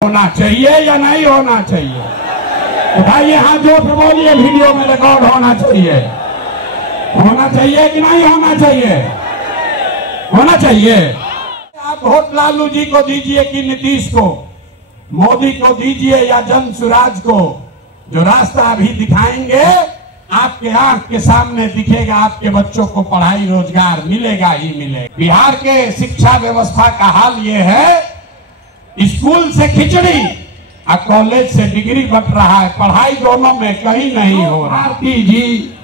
होना चाहिए या नहीं होना चाहिए? उठाइए हाथ जोड़ के बोलिए, वीडियो में रिकॉर्ड होना चाहिए। होना चाहिए कि नहीं होना चाहिए? होना चाहिए। आप वोट लालू जी को दीजिए कि नीतीश को, मोदी को दीजिए या जन सुराज को, जो रास्ता अभी दिखाएंगे आपके आंख के सामने दिखेगा। आपके बच्चों को पढ़ाई रोजगार मिलेगा ही मिलेगा। बिहार के शिक्षा व्यवस्था का हाल ये है, स्कूल से खिचड़ी और कॉलेज से डिग्री बट रहा है, पढ़ाई दोनों में कहीं नहीं हो रहा। भारती जी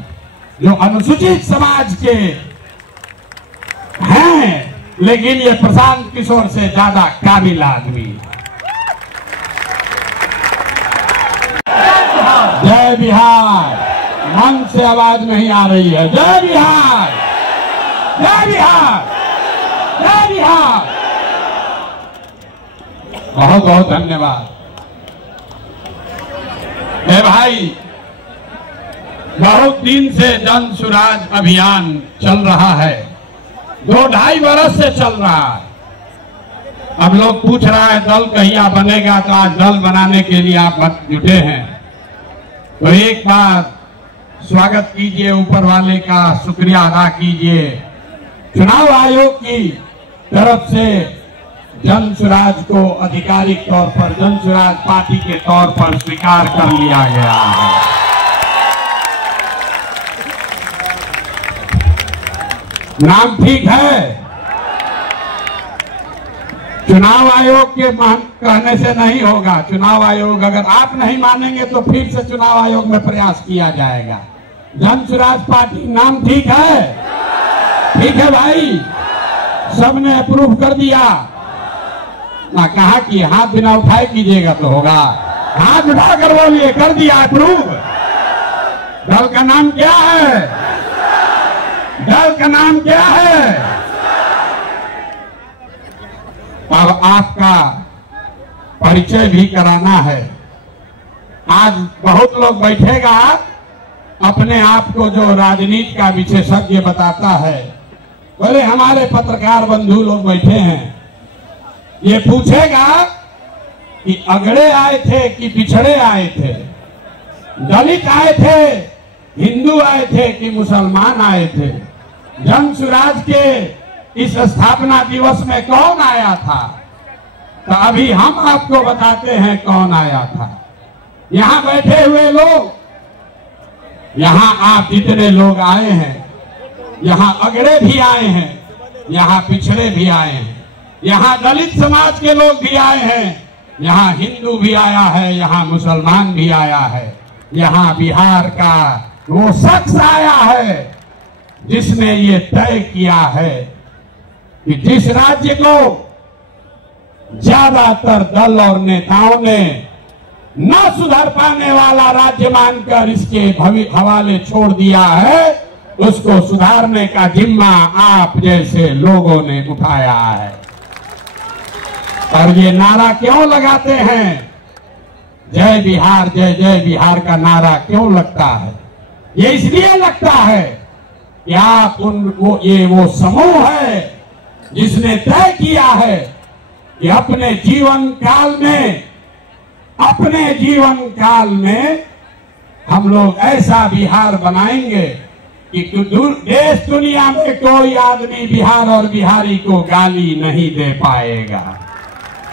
जो अनुसूचित समाज के हैं, लेकिन ये प्रशांत किशोर से ज्यादा काबिल आदमी। जय बिहार। मन से आवाज नहीं आ रही है। जय बिहार, जय बिहार, जय बिहार। बहुत बहुत धन्यवाद। भाई, बहुत दिन से जन सुराज अभियान चल रहा है, 2-2.5 वर्ष से चल रहा है। अब लोग पूछ रहा है दल कहिया बनेगा, तो आज दल बनाने के लिए आप जुटे हैं। तो एक बार स्वागत कीजिए, ऊपर वाले का शुक्रिया अदा कीजिए। चुनाव आयोग की तरफ से जन सुराज को आधिकारिक तौर पर जन सुराज पार्टी के तौर पर स्वीकार कर लिया गया है। नाम ठीक है? चुनाव आयोग के कहने से नहीं होगा। चुनाव आयोग, अगर आप नहीं मानेंगे तो फिर से चुनाव आयोग में प्रयास किया जाएगा। जन सुराज पार्टी नाम ठीक है? ठीक है भाई, सबने अप्रूव कर दिया ना? कहा कि हाथ बिना उठाए कीजिएगा तो होगा। हाथ उठाकर बोलिए, कर दिया अप्रूव। दल का नाम क्या है? दल का नाम क्या है? अब आपका परिचय भी कराना है। आज बहुत लोग बैठेगा, अपने आप को जो राजनीति का विशेषज्ञ बताता है। बोले हमारे पत्रकार बंधु लोग बैठे हैं, ये पूछेगा कि अगड़े आए थे कि पिछड़े आए थे, दलित आए थे, हिंदू आए थे कि मुसलमान आए थे। जन सुराज के इस स्थापना दिवस में कौन आया था? तो अभी हम आपको बताते हैं कौन आया था। यहां बैठे हुए लोग, यहां आप जितने लोग आए हैं, यहां अगड़े भी आए हैं, यहां पिछड़े भी आए हैं, यहां दलित समाज के लोग भी आए हैं, यहां हिंदू भी आया है, यहां मुसलमान भी आया है। यहां बिहार का वो शख्स आया है जिसने ये तय किया है कि जिस राज्य को ज्यादातर दल और नेताओं ने न सुधर पाने वाला राज्य मानकर इसके हवाले छोड़ दिया है, उसको सुधारने का जिम्मा आप जैसे लोगों ने उठाया है। और ये नारा क्यों लगाते हैं? जय बिहार, जय जय बिहार का नारा क्यों लगता है? ये इसलिए लगता है कि आप ये वो समूह है जिसने तय किया है कि अपने जीवन काल में हम लोग ऐसा बिहार बनाएंगे कि देश दुनिया में कोई आदमी बिहार और बिहारी को गाली नहीं दे पाएगा।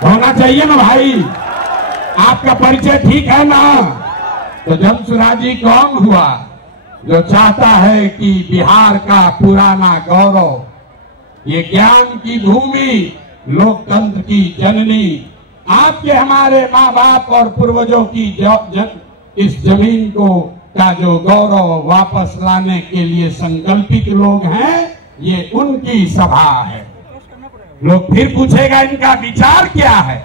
होना चाहिए ना भाई? आपका परिचय ठीक है ना? तो जन सुराजी कौन हुआ? जो चाहता है कि बिहार का पुराना गौरव, ये ज्ञान की भूमि, लोकतंत्र की जननी, आपके हमारे माँ बाप और पूर्वजों की इस जमीन को का जो गौरव वापस लाने के लिए संकल्पित लोग हैं, ये उनकी सभा है। लोग फिर पूछेगा इनका विचार क्या है?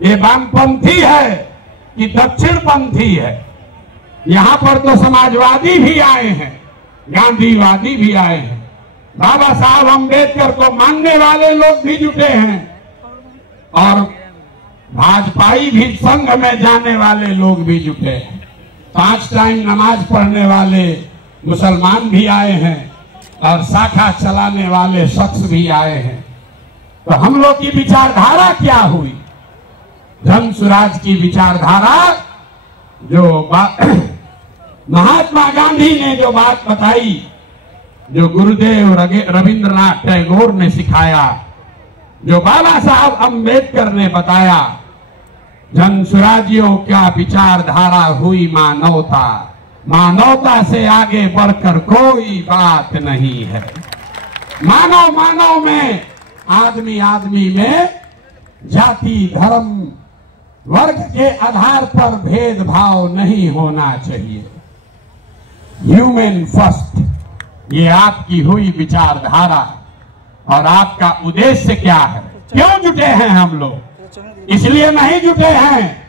ये वामपंथी है कि दक्षिणपंथी है? यहां पर तो समाजवादी भी आए हैं, गांधीवादी भी आए हैं, बाबा साहब अम्बेडकर को मानने वाले लोग भी जुटे हैं, और भाजपाई भी संघ में जाने वाले लोग भी जुटे हैं। 5 टाइम नमाज पढ़ने वाले मुसलमान भी आए हैं, और शाखा चलाने वाले शख्स भी आए हैं। तो हम लोग की विचारधारा क्या हुई? जन स्वराज की विचारधारा जो महात्मा गांधी ने जो बात बताई, जो गुरुदेव रविंद्रनाथ टैगोर ने सिखाया, जो बाबा साहब अम्बेडकर ने बताया, जन स्वराजियों का विचारधारा हुई मानवता। मानवता से आगे बढ़कर कोई बात नहीं है। मानव मानव में, आदमी आदमी में जाति धर्म वर्ग के आधार पर भेदभाव नहीं होना चाहिए। ह्यूमन फर्स्ट, ये आपकी हुई विचारधारा। और आपका उद्देश्य क्या है? क्यों जुटे हैं हम लोग? इसलिए नहीं जुटे हैं,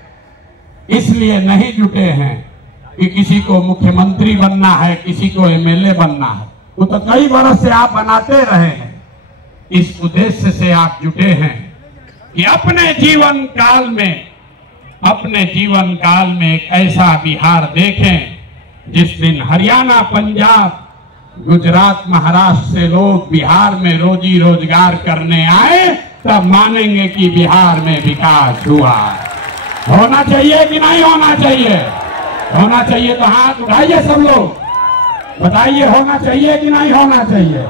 इसलिए नहीं जुटे हैं कि किसी को मुख्यमंत्री बनना है, किसी को एमएलए बनना है। वो तो कई बरस से आप बनाते रहे हैं। इस उद्देश्य से आप जुटे हैं कि अपने जीवन काल में एक ऐसा बिहार देखें जिस दिन हरियाणा, पंजाब, गुजरात, महाराष्ट्र से लोग बिहार में रोजी रोजगार करने आए, तब मानेंगे कि बिहार में विकास हुआ। होना चाहिए कि नहीं होना चाहिए? होना चाहिए तो हाथ उठाइए सब लोग, बताइए होना चाहिए कि नहीं होना चाहिए?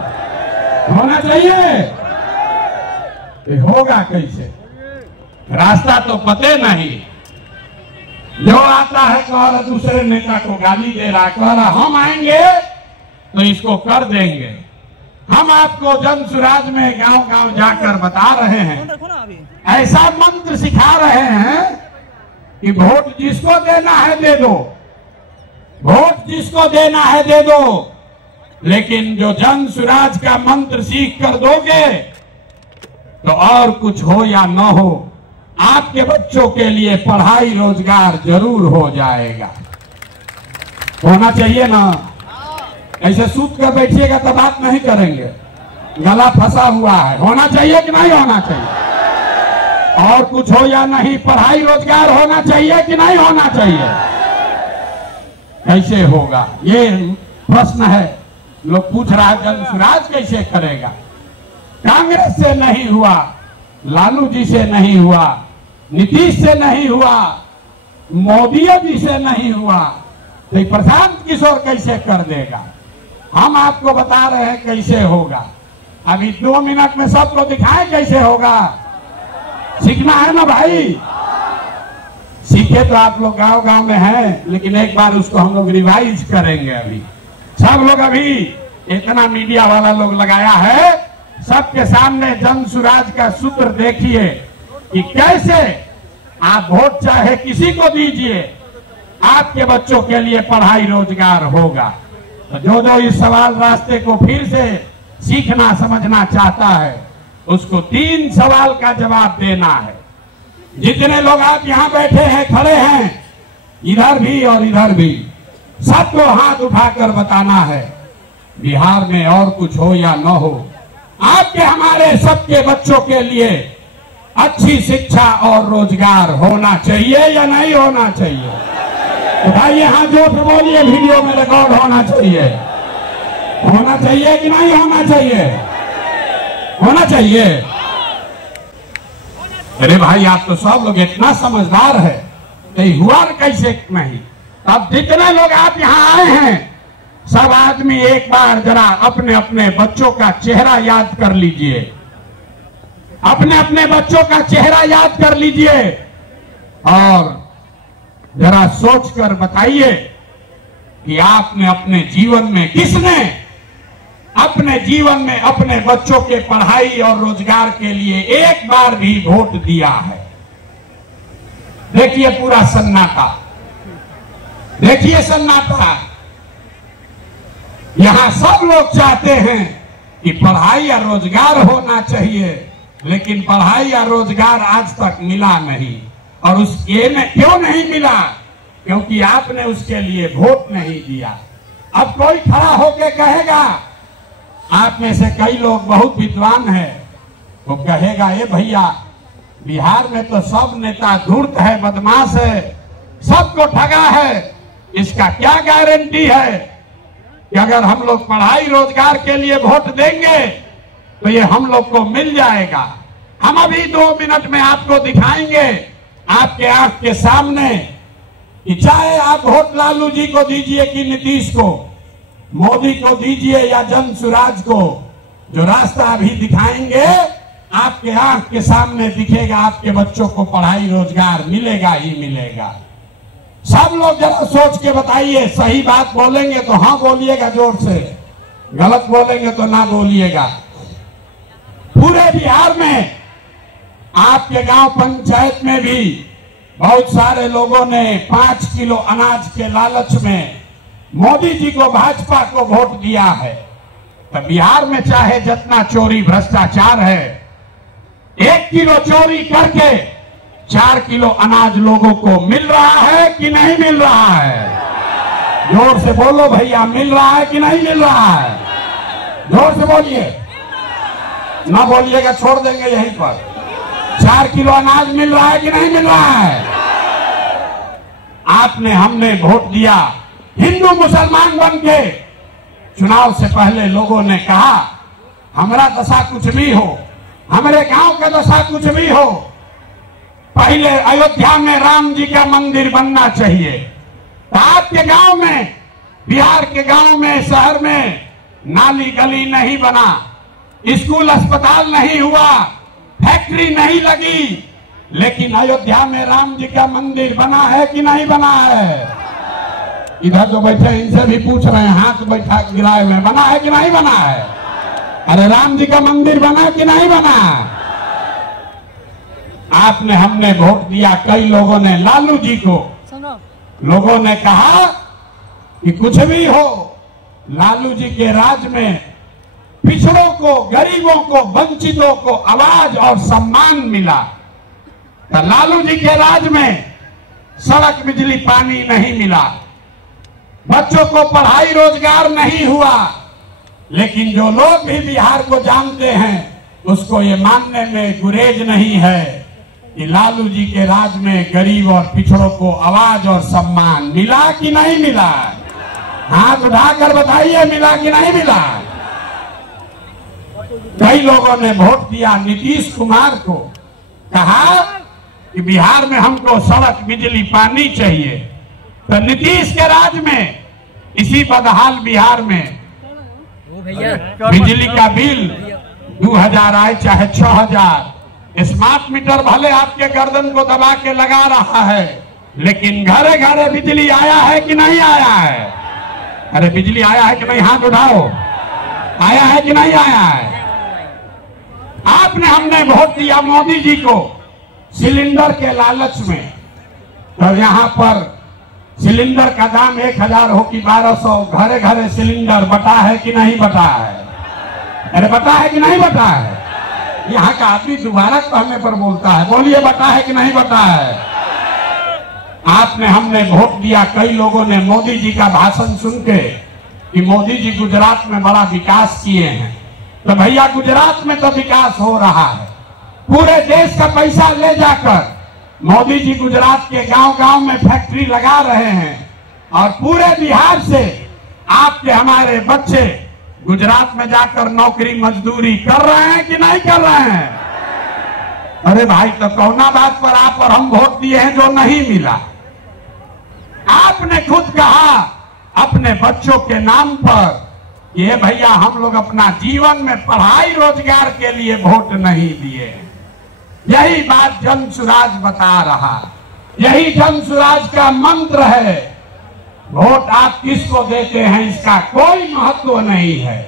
होना चाहिए। होगा कैसे? रास्ता तो पते नहीं। जो आता है कह रहा दूसरे नेता को गाली दे रहा, कह रहा हम आएंगे तो इसको कर देंगे। हम आपको जन स्वराज में गांव गांव जाकर बता रहे हैं, ऐसा मंत्र सिखा रहे हैं कि वोट जिसको देना है दे दो, वोट जिसको देना है दे दो। लेकिन जो जन स्वराज का मंत्र सीख कर दोगे तो और कुछ हो या न हो, आपके बच्चों के लिए पढ़ाई रोजगार जरूर हो जाएगा। होना चाहिए ना? ऐसे सूत कर बैठिएगा तो बात नहीं करेंगे, गला फंसा हुआ है। होना चाहिए कि नहीं होना चाहिए? और कुछ हो या नहीं, पढ़ाई रोजगार होना चाहिए कि नहीं होना चाहिए? कैसे होगा ये प्रश्न है। लोग पूछ रहा है जन स्वराज कैसे करेगा? कांग्रेस से नहीं हुआ, लालू जी से नहीं हुआ, नीतीश से नहीं हुआ, मोदी जी से नहीं हुआ, तो प्रशांत किशोर कैसे कर देगा? हम आपको बता रहे हैं कैसे होगा। अभी 2 मिनट में सबको दिखाएं कैसे होगा। सीखना है ना भाई? सीखे तो आप लोग गांव गांव में हैं, लेकिन एक बार उसको हम लोग रिवाइज करेंगे। अभी सब लोग, अभी इतना मीडिया वाला लोग लगाया है, सबके सामने जन स्वराज का सूत्र देखिए कि कैसे आप वोट चाहे किसी को दीजिए, आपके बच्चों के लिए पढ़ाई रोजगार होगा। तो जो इस सवाल रास्ते को फिर से सीखना समझना चाहता है, उसको 3 सवाल का जवाब देना है। जितने लोग आप यहाँ बैठे हैं, खड़े हैं, इधर भी और इधर भी, सबको हाथ उठाकर बताना है बिहार में और कुछ हो या न हो, आपके हमारे सबके बच्चों के लिए अच्छी शिक्षा और रोजगार होना चाहिए या नहीं होना चाहिए? उठाइए हाथ, जोर से बोलिए, वीडियो में रिकॉर्ड होना चाहिए। होना चाहिए कि नहीं होना चाहिए? होना चाहिए। अरे भाई आप तो सब लोग इतना समझदार है, नहीं हुआ कैसे नहीं? अब जितने लोग आप यहाँ आए हैं, सब आदमी एक बार जरा अपने अपने बच्चों का चेहरा याद कर लीजिए, अपने अपने बच्चों का चेहरा याद कर लीजिए और जरा सोचकर बताइए कि आपने अपने जीवन में, किसने अपने जीवन में अपने बच्चों के पढ़ाई और रोजगार के लिए एक बार भी वोट दिया है? देखिए पूरा सन्नाटा, देखिए सन्नाटा। यहां सब लोग चाहते हैं कि पढ़ाई या रोजगार होना चाहिए, लेकिन पढ़ाई या रोजगार आज तक मिला नहीं। और उसके में क्यों नहीं मिला? क्योंकि आपने उसके लिए वोट नहीं दिया। अब कोई खड़ा होकर कहेगा, आप में से कई लोग बहुत विद्वान हैं, वो कहेगा ये भैया बिहार में तो सब नेता धूर्त है, बदमाश है, सबको ठगा है। इसका क्या गारंटी है कि अगर हम लोग पढ़ाई रोजगार के लिए वोट देंगे तो ये हम लोग को मिल जाएगा? हम अभी 2 मिनट में आपको दिखाएंगे आपके आंख के सामने कि चाहे आप वोट लालू जी को दीजिए कि नीतीश को, मोदी को दीजिए या जन सुराज को, जो रास्ता अभी दिखाएंगे आपके आंख के सामने दिखेगा। आपके बच्चों को पढ़ाई रोजगार मिलेगा ही मिलेगा। सब लोग जरा सोच के बताइए, सही बात बोलेंगे तो हाँ बोलिएगा जोर से, गलत बोलेंगे तो ना बोलिएगा। पूरे बिहार में आपके गांव पंचायत में भी बहुत सारे लोगों ने 5 किलो अनाज के लालच में मोदी जी को, भाजपा को वोट दिया है। तो बिहार में चाहे जितना चोरी भ्रष्टाचार है, 1 किलो चोरी करके 4 किलो अनाज लोगों को मिल रहा है कि नहीं मिल रहा है? जोर से बोलो भैया, मिल रहा है कि नहीं मिल रहा है? जोर से बोलिए, ना बोलिएगा छोड़ देंगे यहीं पर। 4 किलो अनाज मिल रहा है कि नहीं मिल रहा है? आपने, हमने वोट दिया हिंदू मुसलमान बन के। चुनाव से पहले लोगों ने कहा हमारा दशा कुछ भी हो, हमारे गांव का दशा कुछ भी हो, पहले अयोध्या में राम जी का मंदिर बनना चाहिए। तो आपके गांव में, बिहार के गांव में, शहर में नाली गली नहीं बना, स्कूल अस्पताल नहीं हुआ, फैक्ट्री नहीं लगी, लेकिन अयोध्या में राम जी का मंदिर बना है कि नहीं बना है? इधर जो बैठे इनसे भी पूछ रहे हैं, हाथ बैठा गिराए में, बना है कि नहीं बना है? अरे राम जी का मंदिर बना कि नहीं बना? आपने, हमने वोट दिया, कई लोगों ने लालू जी को। लोगों ने कहा कि कुछ भी हो, लालू जी के राज में पिछड़ों को, गरीबों को, वंचितों को आवाज और सम्मान मिला। तो लालू जी के राज में सड़क, बिजली, पानी नहीं मिला, बच्चों को पढ़ाई रोजगार नहीं हुआ। लेकिन जो लोग भी बिहार को जानते हैं उसको ये मानने में गुरेज नहीं है कि लालू जी के राज में गरीब और पिछड़ों को आवाज और सम्मान मिला कि नहीं मिला? हाथ उठाकर बताइए, मिला कि नहीं मिला? कई लोगों ने वोट दिया नीतीश कुमार को, कहा कि बिहार में हमको सड़क, बिजली, पानी चाहिए। तो नीतीश के राज में इसी बदहाल बिहार में बिजली का बिल 2000 आए चाहे 6000, स्मार्ट मीटर भले आपके गर्दन को दबा के लगा रहा है, लेकिन घरे घरे बिजली आया है कि नहीं आया है? अरे बिजली आया है कि नहीं? हाथ उठाओ, आया है कि नहीं आया है? आपने, हमने वोट दिया मोदी जी को सिलेंडर के लालच में। तो यहाँ पर सिलेंडर का दाम 1000 हो कि 1200, घरे घरे सिलेंडर बटा है कि नहीं बटा है? अरे बटा है कि नहीं बटा है? यहाँ का आदमी दोबारा कहने पर बोलता है, बोलिए बटा है कि नहीं बटा है? आपने, हमने वोट दिया, कई लोगों ने मोदी जी का भाषण सुन के कि मोदी जी गुजरात में बड़ा विकास किए हैं। तो भैया गुजरात में तो विकास हो रहा है, पूरे देश का पैसा ले जाकर मोदी जी गुजरात के गांव-गांव में फैक्ट्री लगा रहे हैं और पूरे बिहार से आपके, हमारे बच्चे गुजरात में जाकर नौकरी मजदूरी कर रहे हैं कि नहीं कर रहे हैं? अरे भाई, तो कौना बात पर आप और हम वोट दिए हैं जो नहीं मिला? आपने खुद कहा अपने बच्चों के नाम पर, ये भैया हम लोग अपना जीवन में पढ़ाई रोजगार के लिए वोट नहीं दिए। यही बात जन सुराज बता रहा, यही जन सुराज का मंत्र है। वोट आप किसको देते हैं इसका कोई महत्व नहीं है।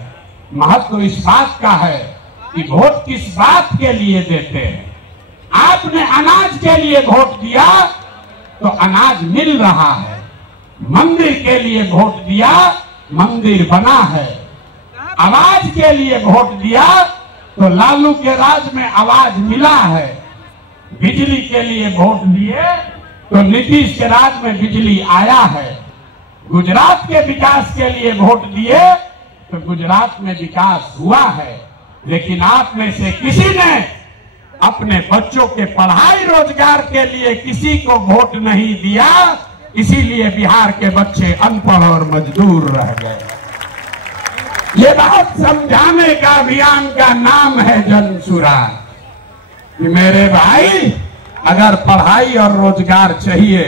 महत्व इस बात का है कि वोट किस बात के लिए देते हैं। आपने अनाज के लिए वोट दिया तो अनाज मिल रहा है, मंदिर के लिए वोट दिया, मंदिर बना है, आवाज के लिए वोट दिया तो लालू के राज में आवाज मिला है, बिजली के लिए वोट दिए तो नीतीश के राज में बिजली आया है, गुजरात के विकास के लिए वोट दिए तो गुजरात में विकास हुआ है। लेकिन आप में से किसी ने अपने बच्चों के पढ़ाई रोजगार के लिए किसी को वोट नहीं दिया, इसीलिए बिहार के बच्चे अनपढ़ और मजदूर रह गए। ये बात समझाने का अभियान का नाम है जन सुराज। कि मेरे भाई, अगर पढ़ाई और रोजगार चाहिए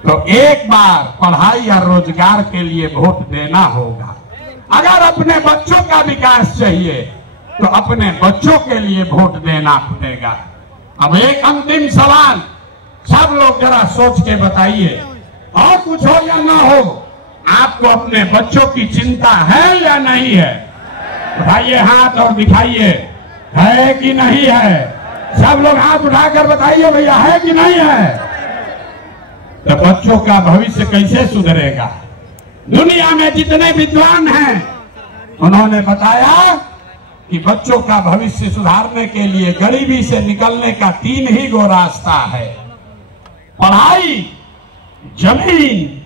तो एक बार पढ़ाई और रोजगार के लिए वोट देना होगा। अगर अपने बच्चों का विकास चाहिए तो अपने बच्चों के लिए वोट देना पड़ेगा। अब एक अंतिम सवाल, सब लोग जरा सोच के बताइए, और कुछ हो या ना हो, आपको अपने बच्चों की चिंता है या नहीं है? उठाइए हाथ और दिखाइए, है कि नहीं है? सब लोग हाथ उठाकर बताइए भैया, है कि नहीं है? तो बच्चों का भविष्य कैसे सुधरेगा? दुनिया में जितने विद्वान हैं उन्होंने बताया कि बच्चों का भविष्य सुधारने के लिए गरीबी से निकलने का 3 ही गो रास्ता है, पढ़ाई, जमीन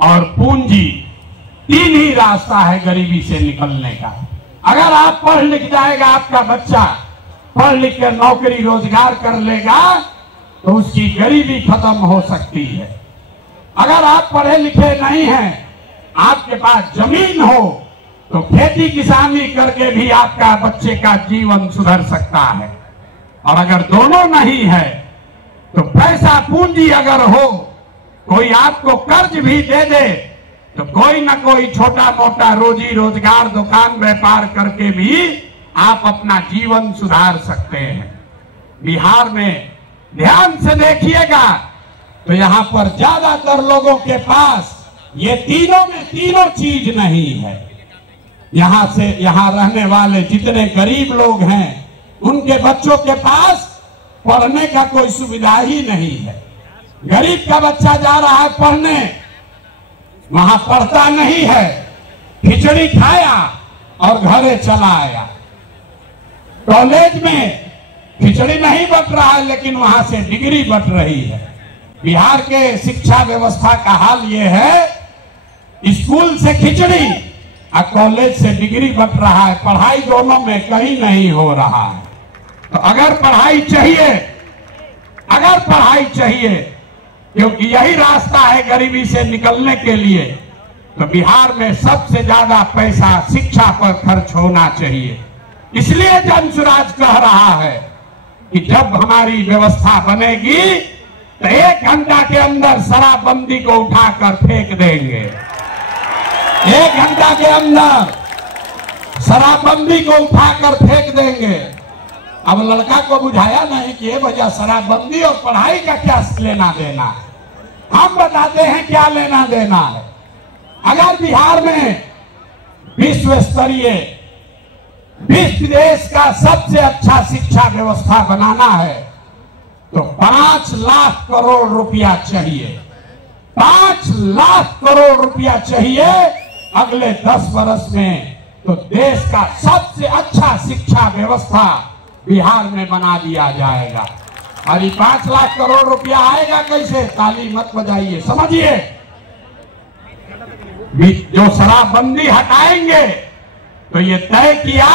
और पूंजी। 3 ही रास्ता है गरीबी से निकलने का। अगर आप पढ़ लिख जाएगा, आपका बच्चा पढ़ लिख कर नौकरी रोजगार कर लेगा तो उसकी गरीबी खत्म हो सकती है। अगर आप पढ़े लिखे नहीं हैं, आपके पास जमीन हो तो खेती किसानी करके भी आपका बच्चे का जीवन सुधर सकता है। और अगर दोनों नहीं है तो पैसा पूंजी अगर हो, कोई आपको कर्ज भी दे दे तो कोई ना कोई छोटा मोटा रोजी रोजगार दुकान व्यापार करके भी आप अपना जीवन सुधार सकते हैं। बिहार में ध्यान से देखिएगा तो यहाँ पर ज्यादातर लोगों के पास ये तीनों में तीनों चीज नहीं है। यहाँ रहने वाले जितने गरीब लोग हैं उनके बच्चों के पास पढ़ने का कोई सुविधा ही नहीं है। गरीब का बच्चा जा रहा है पढ़ने, वहां पढ़ता नहीं है, खिचड़ी खाया और घरे चला आया। कॉलेज में खिचड़ी नहीं बट रहा है लेकिन वहां से डिग्री बट रही है। बिहार के शिक्षा व्यवस्था का हाल ये है, स्कूल से खिचड़ी और कॉलेज से डिग्री बट रहा है, पढ़ाई दोनों में कहीं नहीं हो रहा है। तो अगर पढ़ाई चाहिए क्योंकि यही रास्ता है गरीबी से निकलने के लिए, तो बिहार में सबसे ज्यादा पैसा शिक्षा पर खर्च होना चाहिए। इसलिए जनसुराज कह रहा है कि जब हमारी व्यवस्था बनेगी तो 1 घंटा के अंदर शराबबंदी को उठाकर फेंक देंगे। 1 घंटा के अंदर शराबबंदी को उठाकर फेंक देंगे। अब लड़का को बुझाया नहीं कि ये वजह शराबबंदी और पढ़ाई का क्या लेना देना है। हम बताते हैं क्या लेना देना है। अगर बिहार में विश्व स्तरीय विश्व देश का सबसे अच्छा शिक्षा व्यवस्था बनाना है तो 5 लाख करोड़ रुपया चाहिए। 5 लाख करोड़ रुपया चाहिए अगले 10 वर्ष में, तो देश का सबसे अच्छा शिक्षा व्यवस्था बिहार में बना दिया जाएगा। और ये 5 लाख करोड़ रुपया आएगा कैसे? ताली मत बजाइए, समझिए। जो शराबबंदी हटाएंगे तो ये तय किया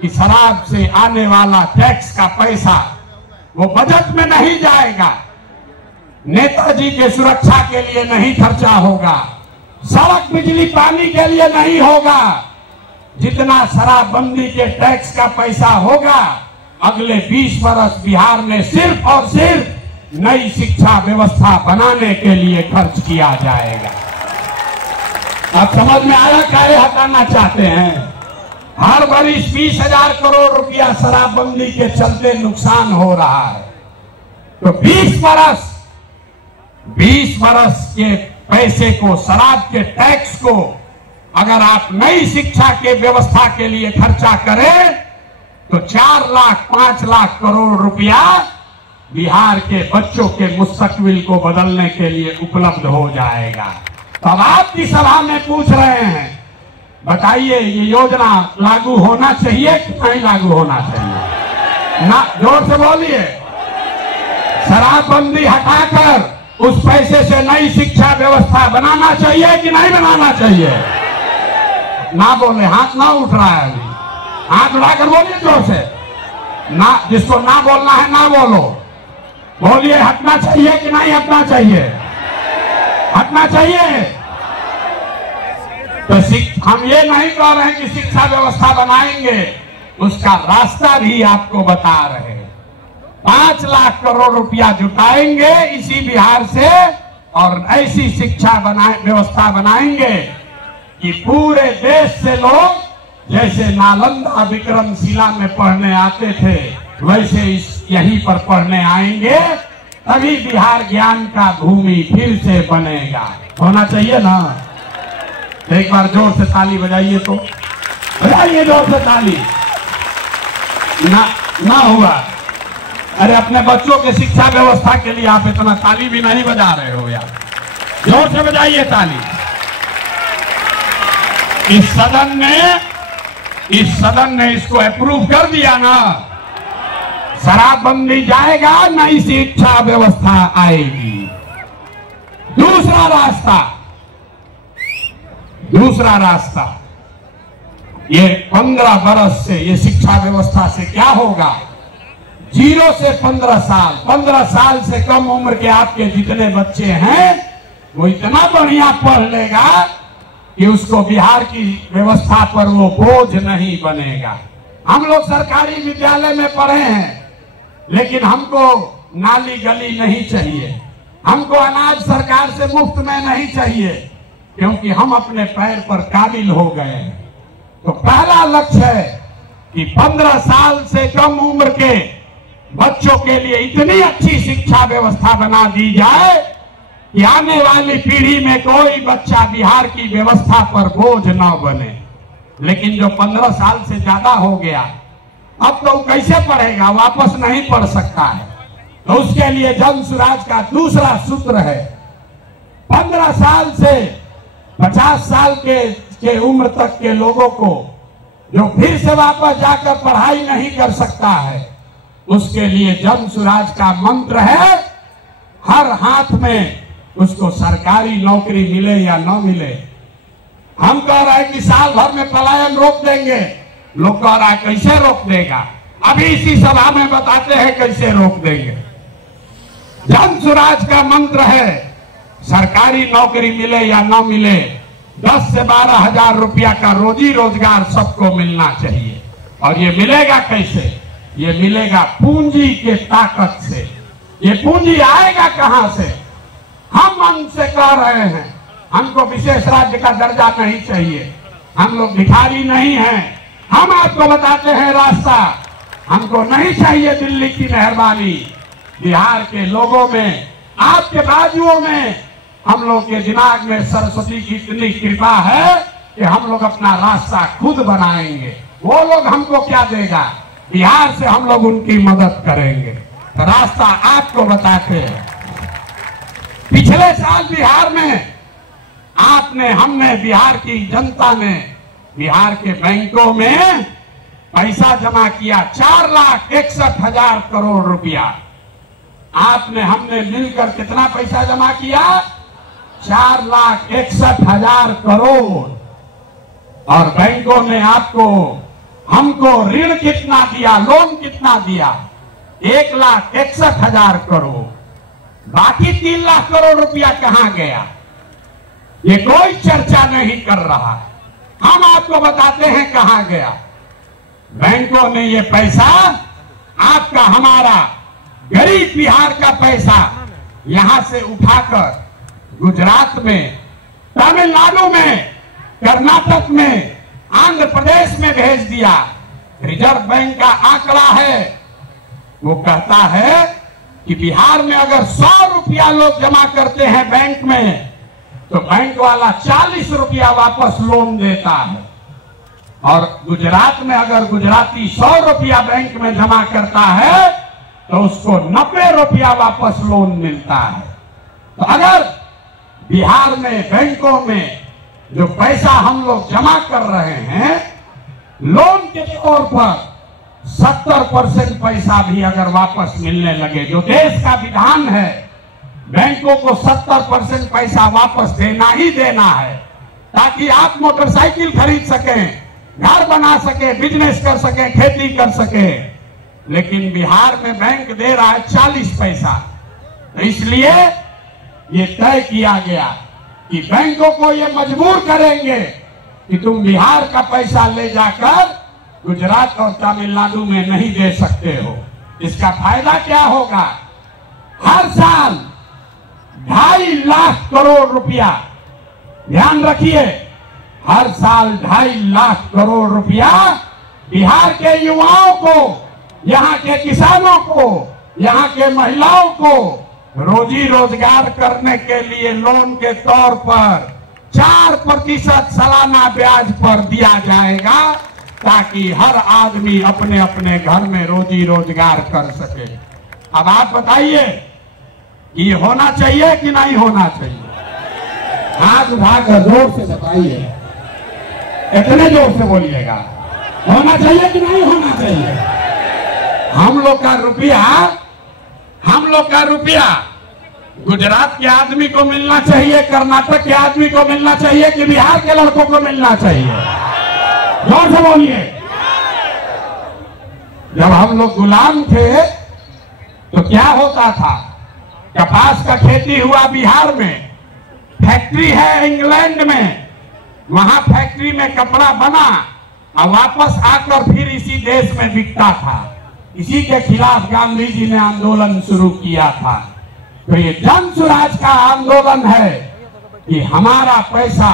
कि शराब से आने वाला टैक्स का पैसा वो बजट में नहीं जाएगा, नेताजी के सुरक्षा के लिए नहीं खर्चा होगा, सड़क बिजली पानी के लिए नहीं होगा। जितना शराबबंदी के टैक्स का पैसा होगा अगले 20 वर्ष बिहार में सिर्फ और सिर्फ नई शिक्षा व्यवस्था बनाने के लिए खर्च किया जाएगा। अब समझ में आया क्या हटाना चाहते हैं? हर वर्ष 20,000 करोड़ रुपया शराबबंदी के चलते नुकसान हो रहा है, तो 20 वर्ष के पैसे को, शराब के टैक्स को अगर आप नई शिक्षा के व्यवस्था के लिए खर्चा करें तो 4 लाख 5 लाख करोड़ रुपया बिहार के बच्चों के मुस्तकबिल को बदलने के लिए उपलब्ध हो जाएगा। अब आपकी सभा में पूछ रहे हैं, बताइए ये योजना लागू होना चाहिए कि नहीं लागू होना चाहिए? ना, जोर से बोलिए। शराबबंदी हटाकर उस पैसे से नई शिक्षा व्यवस्था बनाना चाहिए कि नहीं बनाना चाहिए? ना बोले, हाथ ना उठ रहा है अभी, हाथ उठाकर बोलिए जोर से। ना, जिसको ना बोलना है ना बोलो, बोलिए हटना चाहिए कि नहीं हटना चाहिए? हटना चाहिए। तो हम ये नहीं कह रहे हैं कि शिक्षा व्यवस्था बनाएंगे, उसका रास्ता भी आपको बता रहे हैं। 5 लाख करोड़ रुपया जुटाएंगे इसी बिहार से और ऐसी शिक्षा व्यवस्था बनाएंगे कि पूरे देश से लोग जैसे नालंदा विक्रमशिला में पढ़ने आते थे वैसे यहीं पर पढ़ने आएंगे। तभी बिहार ज्ञान का भूमि फिर से बनेगा। होना चाहिए ना? एक बार जोर से ताली बजाइए, तो बजाइए जोर से ताली। ना हुआ। अरे अपने बच्चों के शिक्षा व्यवस्था के लिए आप इतना ताली भी नहीं बजा रहे हो यार, जोर से बजाइए ताली। इस सदन ने इसको अप्रूव कर दिया ना, शराबबंदी जाएगा, नई शिक्षा व्यवस्था आएगी। दूसरा रास्ता ये 15 बरस से ये शिक्षा व्यवस्था से क्या होगा? 0 से 15 साल से कम उम्र के आपके जितने बच्चे हैं वो इतना बढ़िया पढ़ लेगा कि उसको बिहार की व्यवस्था पर वो बोझ नहीं बनेगा। हम लोग सरकारी विद्यालय में पढ़े हैं, लेकिन हमको नाली गली नहीं चाहिए, हमको अनाज सरकार से मुफ्त में नहीं चाहिए, क्योंकि हम अपने पैर पर काबिल हो गए हैं। तो पहला लक्ष्य है कि 15 साल से कम उम्र के बच्चों के लिए इतनी अच्छी शिक्षा व्यवस्था बना दी जाए कि आने वाली पीढ़ी में कोई बच्चा बिहार की व्यवस्था पर बोझ न बने। लेकिन जो 15 साल से ज्यादा हो गया, अब तो कैसे पढ़ेगा? वापस नहीं पढ़ सकता है। तो उसके लिए जन सुराज का दूसरा सूत्र है, 15 साल से 50 साल के उम्र तक के लोगों को जो फिर से वापस जाकर पढ़ाई नहीं कर सकता है, उसके लिए जन सुराज का मंत्र है, हर हाथ में उसको सरकारी नौकरी मिले या न मिले। हम कह रहे हैं कि साल भर में पलायन रोक देंगे, लोग कह रहा है कैसे रोक देगा? अभी इसी सभा में बताते हैं कैसे रोक देंगे। जन सुराज का मंत्र है, सरकारी नौकरी मिले या न मिले, 10 से 12 हजार रुपया का रोजी रोजगार सबको मिलना चाहिए। और ये मिलेगा कैसे? ये मिलेगा पूंजी के ताकत से। ये पूंजी आएगा कहां से? हम मन से कह रहे हैं हमको विशेष राज्य का दर्जा नहीं चाहिए, हम लोग भिखारी नहीं हैं। हम आपको बताते हैं रास्ता, हमको नहीं चाहिए दिल्ली की मेहरबानी। बिहार के लोगों में, आपके बाजुओं में, हम लोग के दिमाग में सरस्वती की इतनी कृपा है कि हम लोग अपना रास्ता खुद बनाएंगे। वो लोग हमको क्या देगा? बिहार से हम लोग उनकी मदद करेंगे। तो रास्ता आपको बताते हैं। पिछले साल बिहार में हमने बिहार की जनता ने बिहार के बैंकों में पैसा जमा किया, 4,61,000 करोड़ रुपया। हमने मिलकर कितना पैसा जमा किया? 4,61,000 करोड़। और बैंकों ने हमको ऋण कितना दिया, लोन कितना दिया? 1,61,000 करोड़। बाकी 3 लाख करोड़ रुपया कहां गया? ये कोई चर्चा नहीं कर रहा। हम आपको बताते हैं कहां गया। बैंकों ने ये पैसा, आपका हमारा गरीब बिहार का पैसा यहां से उठाकर गुजरात में, तमिलनाडु में, कर्नाटक में, आंध्र प्रदेश में भेज दिया। रिजर्व बैंक का आंकड़ा है, वो कहता है कि बिहार में अगर 100 रुपया लोग जमा करते हैं बैंक में, तो बैंक वाला 40 रुपया वापस लोन देता है। और गुजरात में अगर गुजराती 100 रुपया बैंक में जमा करता है तो उसको 90 रुपया वापस लोन मिलता है। तो अगर बिहार में बैंकों में जो पैसा हम लोग जमा कर रहे हैं लोन के तौर पर, 70% पैसा भी अगर वापस मिलने लगे, जो देश का विधान है, बैंकों को 70% पैसा वापस देना ही देना है, ताकि आप मोटरसाइकिल खरीद सकें, घर बना सके, बिजनेस कर सके, खेती कर सके। लेकिन बिहार में बैंक दे रहा है 40 पैसा। तो इसलिए ये तय किया गया कि बैंकों को ये मजबूर करेंगे कि तुम बिहार का पैसा ले जाकर गुजरात और तमिलनाडु में नहीं दे सकते हो। इसका फायदा क्या होगा? हर साल 2.5 लाख करोड़ रुपया, ध्यान रखिए, हर साल 2.5 लाख करोड़ रुपया बिहार के युवाओं को, यहाँ के किसानों को, यहाँ के महिलाओं को रोजी रोजगार करने के लिए लोन के तौर पर 4% सालाना ब्याज पर दिया जाएगा, ताकि हर आदमी अपने अपने घर में रोजी रोजगार कर सके। अब आप बताइए कि ये होना चाहिए कि नहीं होना चाहिए? हाथ उठाकर जोर से बताइए, इतने जोर से बोलिएगा, होना चाहिए कि नहीं होना चाहिए? हम लोग का रुपया गुजरात के आदमी को मिलना चाहिए, कर्नाटक के आदमी को मिलना चाहिए कि बिहार के लड़कों को मिलना चाहिए? जोर से बोलिए। जब हम लोग गुलाम थे तो क्या होता था? कपास का खेती हुआ बिहार में, फैक्ट्री है इंग्लैंड में, वहां फैक्ट्री में कपड़ा बना और वापस आकर फिर इसी देश में बिकता था। इसी के खिलाफ गांधी जी ने आंदोलन शुरू किया था। तो ये जन स्वराज का आंदोलन है कि हमारा पैसा,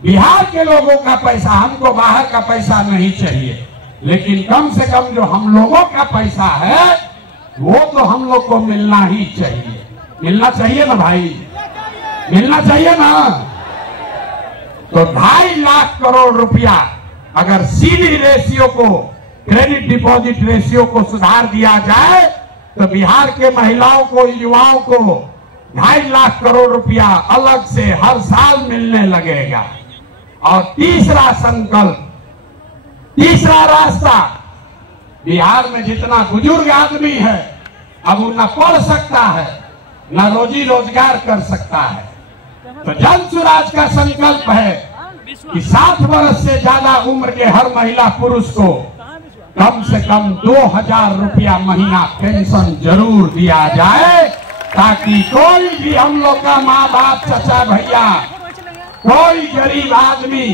बिहार के लोगों का पैसा, हमको बाहर का पैसा नहीं चाहिए, लेकिन कम से कम जो हम लोगों का पैसा है वो तो हम लोग को मिलना ही चाहिए। मिलना चाहिए ना भाई, मिलना चाहिए ना। तो 2.5 लाख करोड़ रुपया अगर सीडी रेशियो को, क्रेडिट डिपॉजिट रेशियो को सुधार दिया जाए तो बिहार के महिलाओं को, युवाओं को 2.5 लाख करोड़ रुपया अलग से हर साल मिलने लगेगा। और तीसरा संकल्प, तीसरा रास्ता, बिहार में जितना बुजुर्ग आदमी है अब वो न पढ़ सकता है न रोजी रोजगार कर सकता है, तो जन स्वराज का संकल्प है कि 60 वर्ष से ज्यादा उम्र के हर महिला पुरुष को कम से कम 2,000 रुपया महीना पेंशन जरूर दिया जाए, ताकि कोई भी हम लोग का माँ बाप, चाचा भैया, कोई गरीब आदमी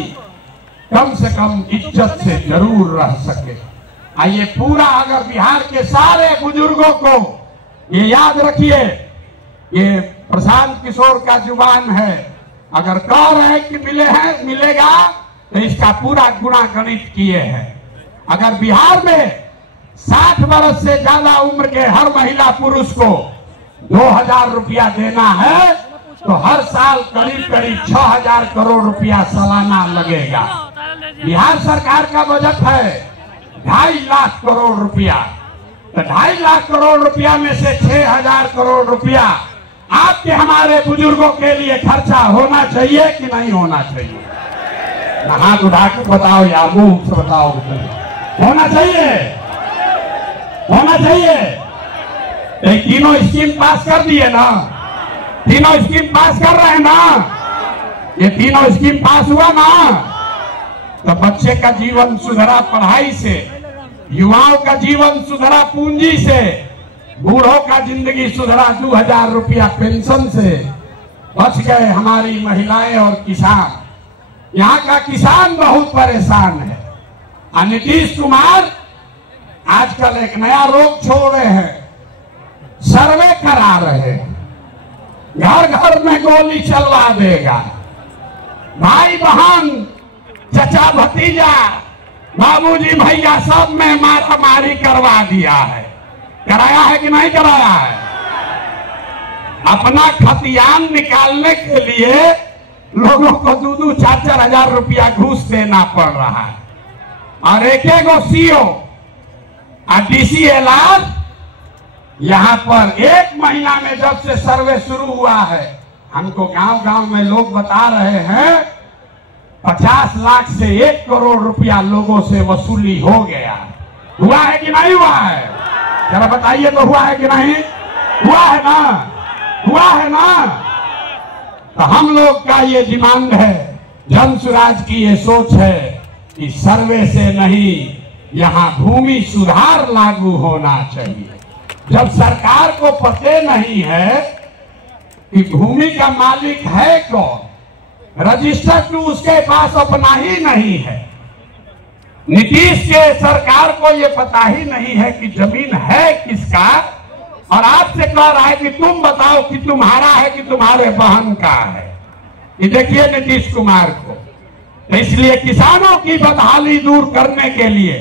कम से कम इज्जत से जरूर रह सके। आइए पूरा, अगर बिहार के सारे बुजुर्गों को ये याद रखिए, ये प्रशांत किशोर का जुबान है, अगर कह रहे हैं कि मिलेगा तो इसका पूरा गुणा गणित किए हैं। अगर बिहार में 60 वर्ष से ज्यादा उम्र के हर महिला पुरुष को 2,000 रुपया देना है तो हर साल करीब करीब 6,000 करोड़ रुपया सालाना लगेगा। बिहार सरकार का बजट है 2.5 लाख करोड़ रुपया, तो 2.5 लाख करोड़ रुपया में से 6,000 करोड़ रुपया आपके हमारे बुजुर्गों के लिए खर्चा होना चाहिए कि नहीं होना चाहिए? हाथ उठा के बताओ या मुंह से बताओ, होना चाहिए, होना चाहिए। एक तीनों स्कीम पास कर दिए ना, तीनों स्कीम पास कर रहे हैं ना, ये तीनों स्कीम पास हुआ ना, तो बच्चे का जीवन सुधरा पढ़ाई से, युवाओं का जीवन सुधरा पूंजी से, बूढ़ों का जिंदगी सुधरा 2,000 रुपया पेंशन से, बच गए हमारी महिलाएं और किसान। यहाँ का किसान बहुत परेशान है। नीतीश कुमार आजकल एक नया रोग छोड़ रहे हैं, सर्वे करा रहे हैं, घर घर में गोली चलवा देगा, भाई बहन, चचा भतीजा, बाबूजी भैया सब में मारामारी करवा दिया है। कराया है कि नहीं कराया है? अपना खतियान निकालने के लिए लोगों को 2-2, 4-4 हजार रुपया घूस देना पड़ रहा है। और एक सीओ और DCLR यहाँ पर 1 महीना में जब से सर्वे शुरू हुआ है, हमको गांव गांव में लोग बता रहे हैं 50 लाख से 1 करोड़ रुपया लोगों से वसूली हो गया। हुआ है कि नहीं हुआ है? जरा बताइए तो, हुआ है कि नहीं? हुआ है ना, हुआ है ना। तो हम लोग का ये डिमांड है, जन स्वराज की ये सोच है कि सर्वे से नहीं, यहाँ भूमि सुधार लागू होना चाहिए। जब सरकार को पते नहीं है कि भूमि का मालिक है कौन, रजिस्टर टू उसके पास अपना ही नहीं है, नीतीश के सरकार को ये पता ही नहीं है कि जमीन है किसका, और आपसे कह रहा है कि तुम बताओ कि तुम्हारा है कि तुम्हारे बहन का है। ये देखिए नीतीश कुमार को। तो इसलिए किसानों की बदहाली दूर करने के लिए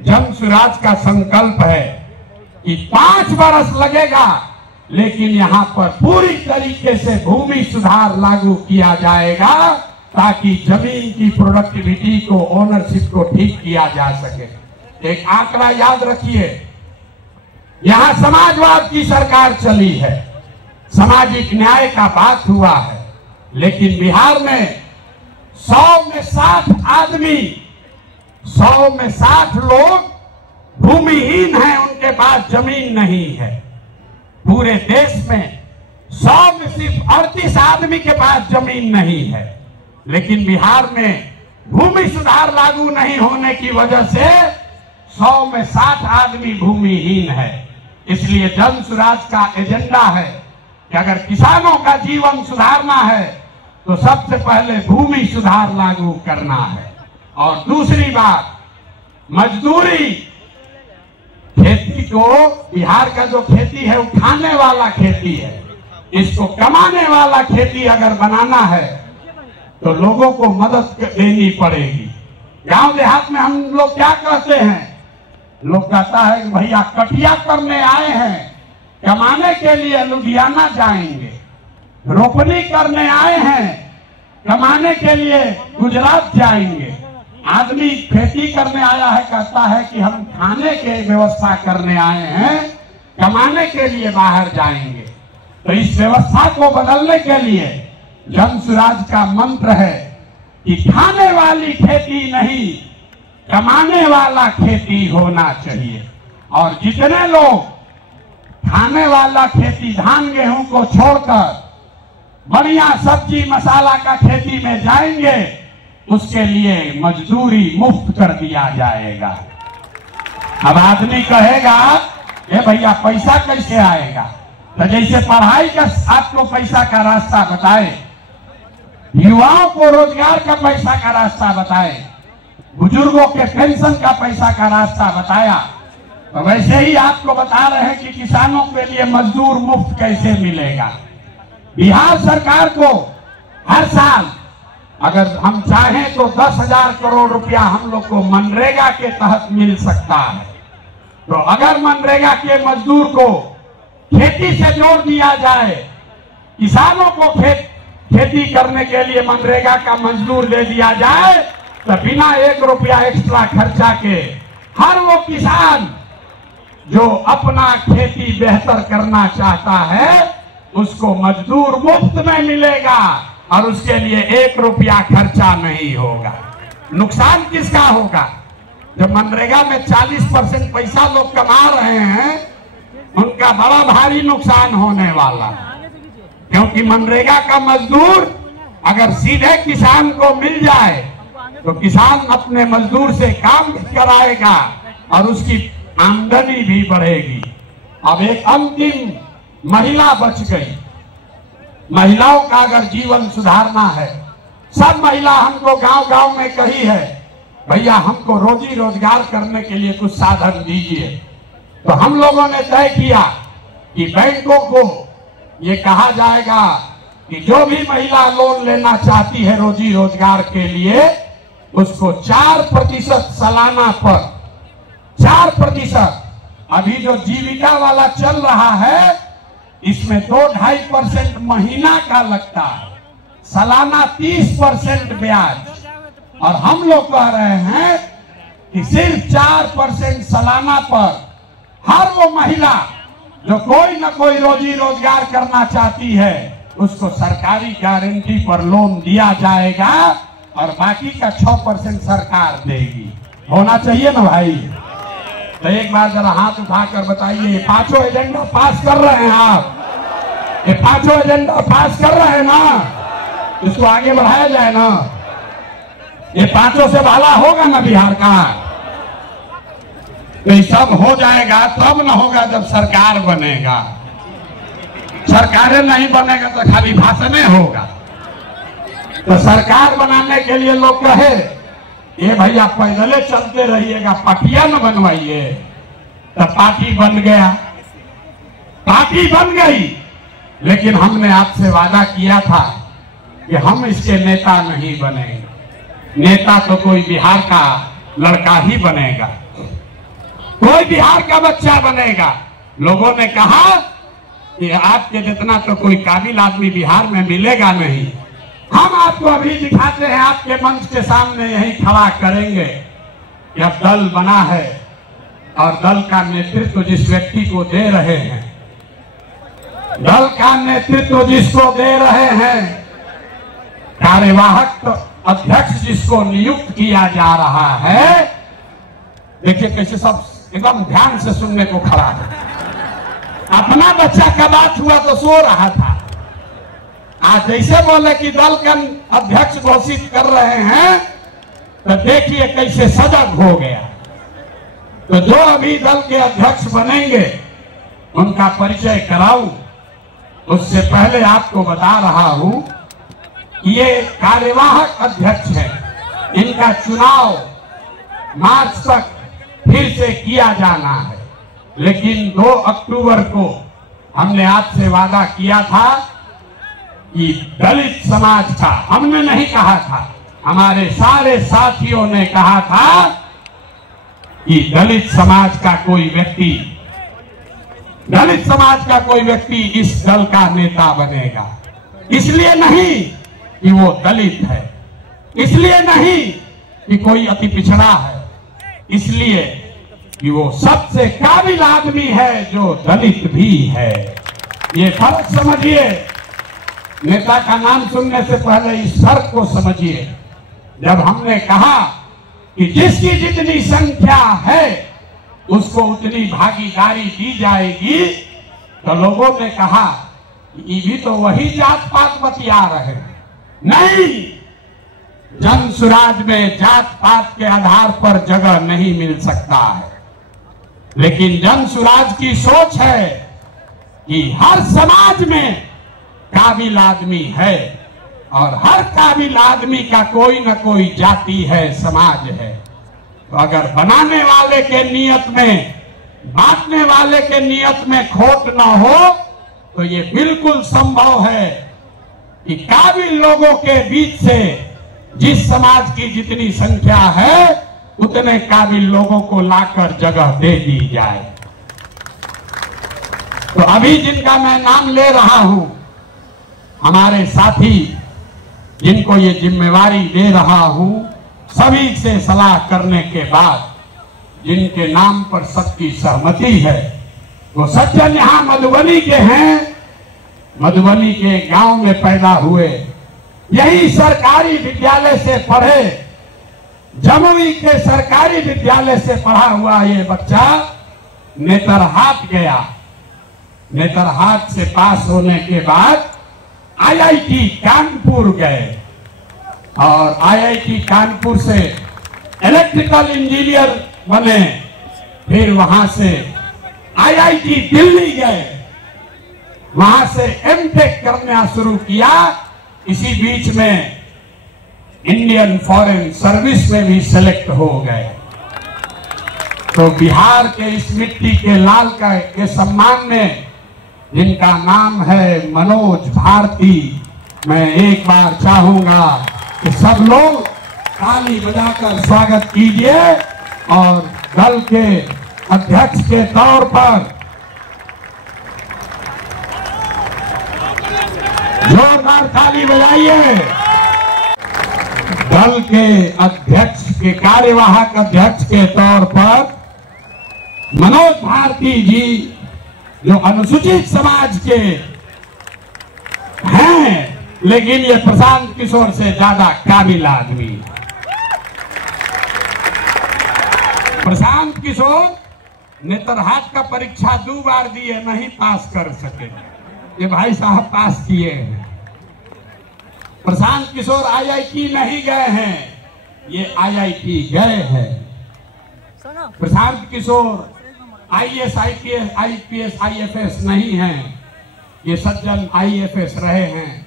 जन स्वराज का संकल्प है कि 5 वर्ष लगेगा, लेकिन यहाँ पर पूरी तरीके से भूमि सुधार लागू किया जाएगा ताकि जमीन की प्रोडक्टिविटी को, ओनरशिप को ठीक किया जा सके। एक आंकड़ा याद रखिए, यहाँ समाजवाद की सरकार चली है, सामाजिक न्याय का बात हुआ है, लेकिन बिहार में 100 में 60 आदमी, 100 में 60 लोग भूमिहीन हैं, उनके पास जमीन नहीं है। पूरे देश में 100 में सिर्फ 38 आदमी के पास जमीन नहीं है, लेकिन बिहार में भूमि सुधार लागू नहीं होने की वजह से 100 में 60 आदमी भूमिहीन है। इसलिए जन स्वराज का एजेंडा है कि अगर किसानों का जीवन सुधारना है तो सबसे पहले भूमि सुधार लागू करना है। और दूसरी बात, मजदूरी। खेती को, बिहार का जो खेती है वो खाने वाला खेती है, इसको कमाने वाला खेती अगर बनाना है तो लोगों को मदद देनी पड़ेगी। गांव देहात में हम लोग क्या कहते हैं, लोग कहता है कि भैया कटिया करने आए हैं, कमाने के लिए लुधियाना जाएंगे, रोपनी करने आए हैं, कमाने के लिए गुजरात जाएंगे। आदमी खेती करने आया है, कहता है कि हम खाने के व्यवस्था करने आए हैं, कमाने के लिए बाहर जाएंगे। तो इस व्यवस्था को बदलने के लिए जन स्वराज का मंत्र है कि खाने वाली खेती नहीं, कमाने वाला खेती होना चाहिए। और जितने लोग खाने वाला खेती, धान गेहूं को छोड़कर बढ़िया सब्जी मसाला का खेती में जाएंगे, उसके लिए मजदूरी मुफ्त कर दिया जाएगा। अब आदमी कहेगा ये भैया पैसा कैसे आएगा, तो जैसे पढ़ाई का आपको पैसा का रास्ता बताए, युवाओं को रोजगार का पैसा का रास्ता बताए, बुजुर्गों के पेंशन का पैसा का रास्ता बताया, तो वैसे ही आपको बता रहे हैं कि किसानों के लिए मजदूर मुफ्त कैसे मिलेगा। बिहार सरकार को हर साल अगर हम चाहें तो 10,000 करोड़ रुपया हम लोग को मनरेगा के तहत मिल सकता है। तो अगर मनरेगा के मजदूर को खेती से जोड़ दिया जाए, किसानों को खेती करने के लिए मनरेगा का मजदूर दे दिया जाए, तो बिना 1 रुपया एक्स्ट्रा खर्चा के हर वो किसान जो अपना खेती बेहतर करना चाहता है उसको मजदूर मुफ्त में मिलेगा और उसके लिए 1 रुपया खर्चा नहीं होगा। नुकसान किसका होगा? जब मनरेगा में 40% पैसा लोग कमा रहे हैं, उनका बड़ा भारी नुकसान होने वाला, क्योंकि मनरेगा का मजदूर अगर सीधे किसान को मिल जाए तो किसान अपने मजदूर से काम भी कराएगा और उसकी आमदनी भी बढ़ेगी। अब एक अंतिम महिला बच गई। महिलाओं का अगर जीवन सुधारना है, सब महिला हमको गांव-गांव में कही है भैया हमको रोजी रोजगार करने के लिए कुछ साधन दीजिए। तो हम लोगों ने तय किया कि बैंकों को ये कहा जाएगा कि जो भी महिला लोन लेना चाहती है रोजी रोजगार के लिए, उसको 4% सालाना पर 4%। अभी जो जीविका वाला चल रहा है इसमें 2-2.5% महीना का लगता है, सालाना 30% ब्याज। और हम लोग कह रहे हैं कि सिर्फ 4% सालाना पर हर वो महिला जो कोई न कोई रोजी रोजगार करना चाहती है उसको सरकारी गारंटी पर लोन दिया जाएगा और बाकी का 6% सरकार देगी। होना चाहिए ना भाई? तो एक बार जरा हाथ उठाकर बताइए, ये 5 एजेंडा पास कर रहे हैं आप? ये 5 एजेंडा पास कर रहे हैं ना? इसको आगे बढ़ाया जाए ना। ये 5 से भला होगा ना बिहार का? तो ये सब हो जाएगा तब न होगा जब सरकार बनेगा। सरकारें नहीं बनेगा तो खाली भाषण होगा। तो सरकार बनाने के लिए लोग कहे ये भैया पैदले चलते रहिएगा, पटिया न बनवाइए। तो पार्टी बन गया, पार्टी बन गई, लेकिन हमने आपसे वादा किया था कि हम इसके नेता नहीं बनेंगे। नेता तो कोई बिहार का लड़का ही बनेगा, कोई बिहार का बच्चा बनेगा। लोगों ने कहा कि आपके जितना तो कोई काबिल आदमी बिहार में मिलेगा नहीं। हम आपको अभी दिखाते हैं, आपके मंच के सामने यही खड़ा करेंगे कि अब दल बना है और दल का नेतृत्व जिस व्यक्ति को दे रहे हैं, दल का नेतृत्व जिसको दे रहे हैं, कार्यवाहक अध्यक्ष जिसको नियुक्त किया जा रहा है, देखिए कैसे सब एकदम ध्यान से सुनने को खड़ा है। अपना बच्चा का बात हुआ तो सो रहा था, आज जैसे बोले कि दल का अध्यक्ष घोषित कर रहे हैं तो देखिए कैसे सजग हो गया। तो जो अभी दल के अध्यक्ष बनेंगे उनका परिचय कराऊं, उससे पहले आपको बता रहा हूं कि ये कार्यवाहक अध्यक्ष है। इनका चुनाव मार्च तक फिर से किया जाना है, लेकिन 2 अक्टूबर को हमने आपसे वादा किया था कि दलित समाज का, हमने नहीं कहा था, हमारे सारे साथियों ने कहा था कि दलित समाज का कोई व्यक्ति इस दल का नेता बनेगा। इसलिए नहीं कि वो दलित है, इसलिए नहीं कि कोई अति पिछड़ा है, इसलिए कि वो सबसे काबिल आदमी है जो दलित भी है। ये फर्क समझिए, नेता का नाम सुनने से पहले इस फर्क को समझिए। जब हमने कहा कि जिसकी जितनी संख्या है उसको उतनी भागीदारी दी जाएगी, तो लोगों ने कहा ये भी तो वही जात पात बतिया रहे हैं। नहीं, जन सुराज में जात पात के आधार पर जगह नहीं मिल सकता है, लेकिन जन सुराज की सोच है कि हर समाज में काबिल आदमी है और हर काबिल आदमी का कोई न कोई जाति है, समाज है। तो अगर बनाने वाले के नियत में, बांटने वाले के नियत में खोट न हो तो ये बिल्कुल संभव है कि काबिल लोगों के बीच से जिस समाज की जितनी संख्या है उतने काबिल लोगों को लाकर जगह दे दी जाए। तो अभी जिनका मैं नाम ले रहा हूं, हमारे साथी जिनको ये जिम्मेवारी दे रहा हूं, सभी से सलाह करने के बाद जिनके नाम पर सबकी सहमति है, वो सज्जन यहां मधुबनी के हैं, मधुबनी के गांव में पैदा हुए, यही सरकारी विद्यालय से पढ़े, जमुई के सरकारी विद्यालय से पढ़ा हुआ ये बच्चा नेतरहाट गया। नेतरहाट से पास होने के बाद आईआईटी कानपुर गए और आईआईटी कानपुर से इलेक्ट्रिकल इंजीनियर बने, फिर वहां से आईआईटी दिल्ली गए, वहां से एमटेक करना शुरू किया। इसी बीच में इंडियन फॉरेन सर्विस में भी सेलेक्ट हो गए। तो बिहार के इस मिट्टी के लाल के सम्मान में जिनका नाम है मनोज भारती, मैं एक बार चाहूंगा कि सब लोग ताली बजाकर स्वागत कीजिए और दल के अध्यक्ष के तौर पर जोरदार ताली बजाइए। दल के अध्यक्ष के, कार्यवाहक अध्यक्ष के तौर पर मनोज भारती जी, जो अनुसूचित समाज के हैं, लेकिन ये प्रशांत किशोर से ज्यादा काबिल आदमी। प्रशांत किशोर नेतरहाट का परीक्षा 2 बार दिए, नहीं पास कर सके, ये भाई साहब पास किए हैं। प्रशांत किशोर आईआईटी नहीं गए हैं, ये आईआईटी गए हैं। Prashant Kishor IAS, IPS, IFS नहीं हैं, ये सज्जन आईएफएस रहे हैं।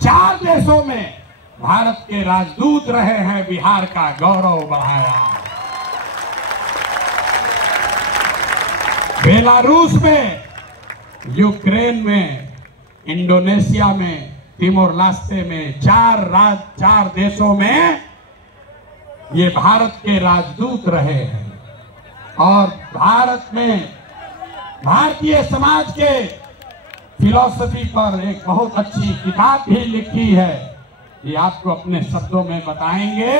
4 देशों में भारत के राजदूत रहे हैं, बिहार का गौरव बढ़ाया। बेलारूस में, यूक्रेन में, इंडोनेशिया में, तिमोर लास्ते में, चार देशों में ये भारत के राजदूत रहे हैं। और भारत में भारतीय समाज के फिलॉसफी पर एक बहुत अच्छी किताब भी लिखी है, ये आपको अपने शब्दों में बताएंगे।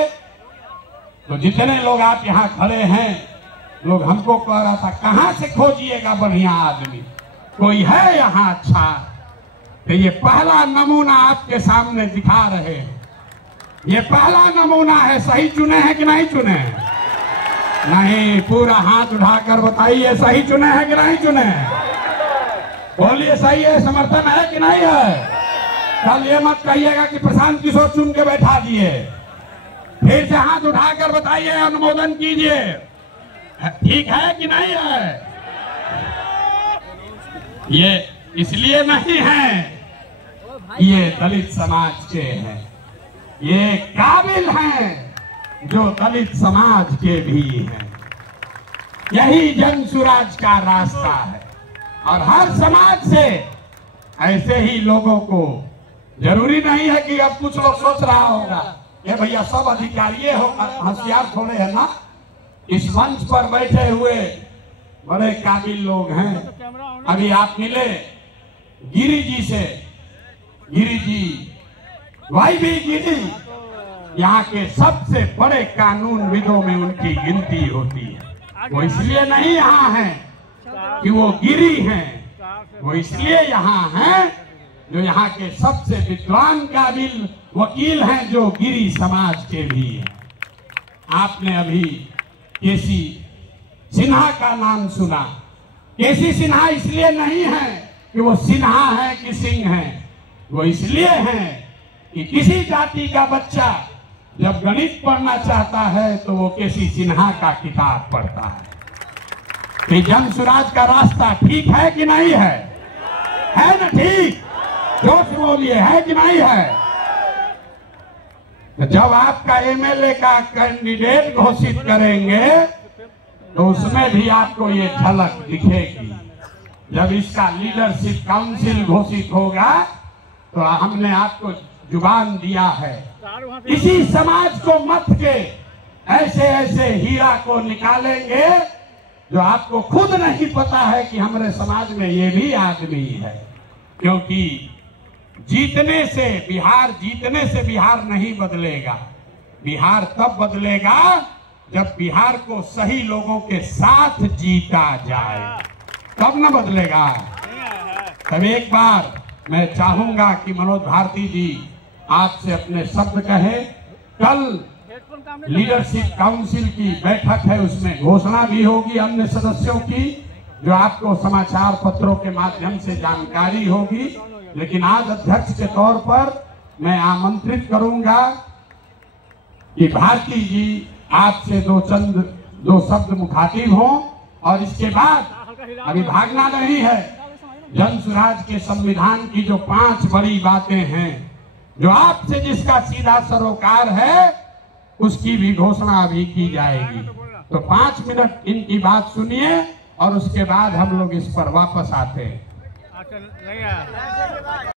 तो जितने लोग आप यहाँ खड़े हैं, लोग हमको कह रहा था कहाँ से खोजिएगा बढ़िया आदमी, कोई है यहाँ अच्छा? तो ये पहला नमूना आपके सामने दिखा रहे हैं। ये पहला नमूना है। सही चुने हैं कि नहीं चुने हैं? नहीं, पूरा हाथ उठाकर बताइए सही चुने हैं कि नहीं चुने हैं? बोलिए सही है, समर्थन है कि नहीं है? कल ये मत कहिएगा कि प्रशांत किशोर चुन के बैठा दिए। फिर से हाथ उठाकर बताइए, अनुमोदन कीजिए, ठीक है कि नहीं है? ये इसलिए नहीं है, ये दलित समाज के हैं, ये काबिल हैं जो दलित समाज के भी हैं। यही जन सुराज का रास्ता है। और हर समाज से ऐसे ही लोगों को, जरूरी नहीं है कि अब कुछ लोग सोच रहा होगा ये भैया सब अधिकारी हो, होशियार थोड़े है ना। इस मंच पर बैठे हुए बड़े काबिल लोग हैं। अभी आप मिले गिरी जी से, गिरी जी, वाईबी गिरी, यहाँ के सबसे बड़े कानूनविदों में उनकी गिनती होती है। वो इसलिए नहीं यहाँ हैं कि वो गिरी हैं, वो इसलिए यहाँ हैं जो यहाँ के सबसे विद्वान काबिल वकील हैं, जो गिरी समाज के भी हैं। आपने अभी केसी सिन्हा का नाम सुना। केसी सिन्हा इसलिए नहीं है कि वो सिन्हा है कि सिंह है, वो इसलिए है कि किसी जाति का बच्चा जब गणित पढ़ना चाहता है तो वो केसी सिन्हा का किताब पढ़ता है। कि जन सुराज का रास्ता ठीक है कि नहीं है? है ना ठीक? जोश बोलिए, है कि नहीं है? जब आपका एमएलए का कैंडिडेट घोषित करेंगे तो उसमें भी आपको ये झलक दिखेगी। जब इसका लीडरशिप काउंसिल घोषित होगा तो हमने आपको जुबान दिया है, इसी समाज को मत के ऐसे ऐसे हीरा को निकालेंगे जो आपको खुद नहीं पता है कि हमारे समाज में ये भी आदमी है। क्योंकि जीतने से बिहार नहीं बदलेगा। बिहार तब बदलेगा जब बिहार को सही लोगों के साथ जीता जाए, तब न बदलेगा। तब एक बार मैं चाहूंगा कि मनोज भारती जी आपसे अपने शब्द कहें। कल लीडरशिप काउंसिल की बैठक है, उसमें घोषणा भी होगी अन्य सदस्यों की, जो आपको समाचार पत्रों के माध्यम से जानकारी होगी। लेकिन आज अध्यक्ष के तौर पर मैं आमंत्रित करूंगा कि भारती जी आपसे दो शब्द मुखातिब हों। और इसके बाद अभी भागना नहीं है। जन सुराज के संविधान की जो 5 बड़ी बातें हैं, जो आपसे जिसका सीधा सरोकार है, उसकी भी घोषणा अभी की जाएगी। तो 5 मिनट इनकी बात सुनिए और उसके बाद हम लोग इस पर वापस आते हैं।